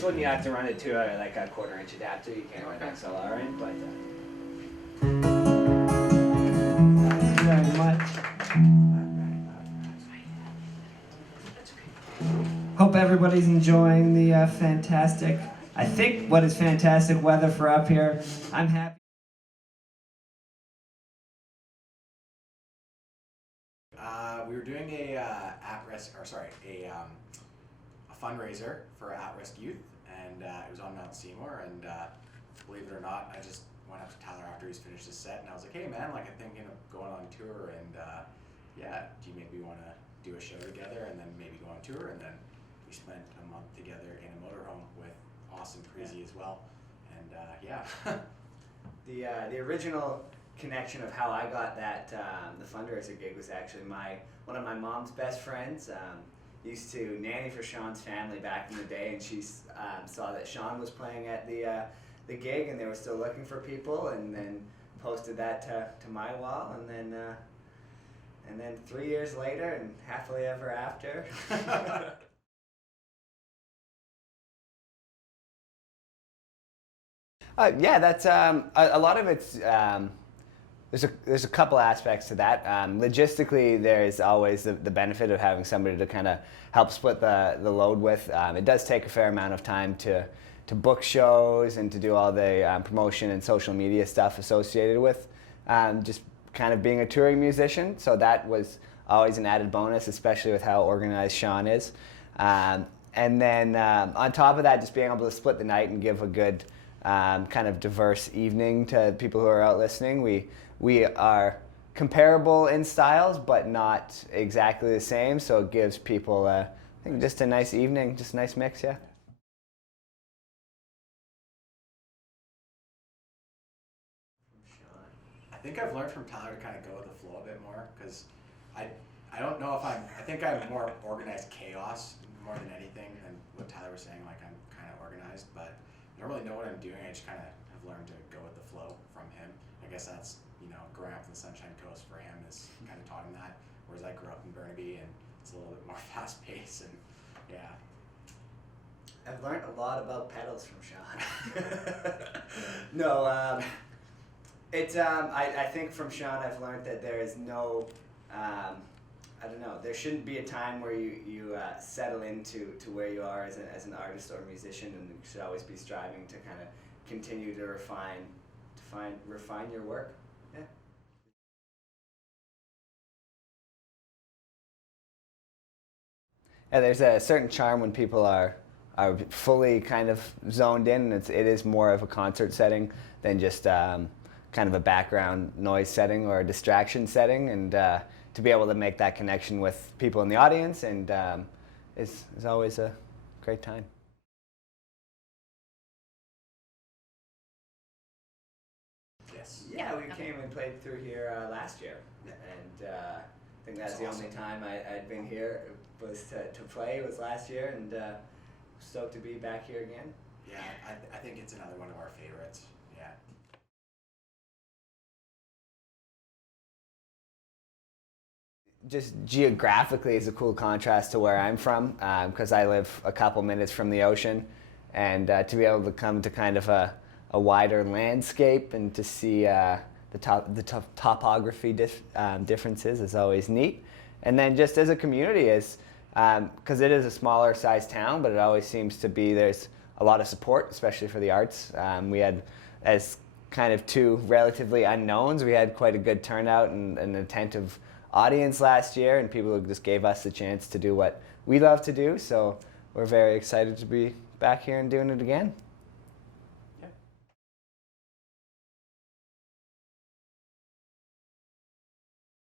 this one you have to run it to like a 1/4" adapter. You can't run XLR in, but thank you very much. Hope everybody's enjoying the fantastic, I think what is fantastic weather for up here. I'm happy. We were doing a fundraiser for at-risk youth, and it was on Mount Seymour. And believe it or not, I just went up to Tyler after he's finished his set, and I was like, "Hey man, like I'm thinking of going on tour, and yeah, do you maybe want to do a show together, and then maybe go on tour?" And then we spent a month together in a motorhome with awesome Crazy as well, and yeah. The original connection of how I got that the fundraiser gig was actually one of my mom's best friends. Used to nanny for Shaun's family back in the day, and she saw that Shaun was playing at the gig, and they were still looking for people, and then posted that to my wall, and then 3 years later, and happily ever after. Yeah, that's a lot of it's. There's a couple aspects to that. Logistically, there's always the benefit of having somebody to kind of help split the load with. It does take a fair amount of time to book shows and to do all the promotion and social media stuff associated with just kind of being a touring musician. So that was always an added bonus, especially with how organized Shaun is. And then on top of that, just being able to split the night and give a good kind of diverse evening to people who are out listening. We are comparable in styles, but not exactly the same, so it gives people, I think, just a nice evening, just a nice mix, yeah. I think I've learned from Tyler to kind of go with the flow a bit more, because I don't know if I think I'm more organized chaos more than anything, and what Tyler was saying, like I'm kind of organized, but I don't really know what I'm doing. I just kind of have learned to go with the flow from him. I guess that's, growing up in the Sunshine Coast for him is kind of taught him that, whereas I grew up in Burnaby and it's a little bit more fast paced, and yeah. I've learned a lot about pedals from Shaun. No, it's I think from Shaun I've learned that there is no, I don't know, there shouldn't be a time where you settle into where you are as an artist or musician, and you should always be striving to kind of continue to refine your work. Yeah. Yeah, there's a certain charm when people are fully kind of zoned in, and it is more of a concert setting than just kind of a background noise setting or a distraction setting, and to be able to make that connection with people in the audience and is always a great time. Yes. Yeah, we came and played through here last year, and I think that's the only time I'd been here was to play was last year, and stoked to be back here again. Yeah, I think it's another one of our favorites. Yeah. Just geographically is a cool contrast to where I'm from, because I live a couple minutes from the ocean, and to be able to come to kind of a wider landscape and to see the topography differences is always neat. And then just as a community, because it is a smaller sized town, but it always seems to be there's a lot of support, especially for the arts. We had, as kind of two relatively unknowns, we had quite a good turnout and an attentive audience last year, and people who just gave us the chance to do what we love to do. So we're very excited to be back here and doing it again.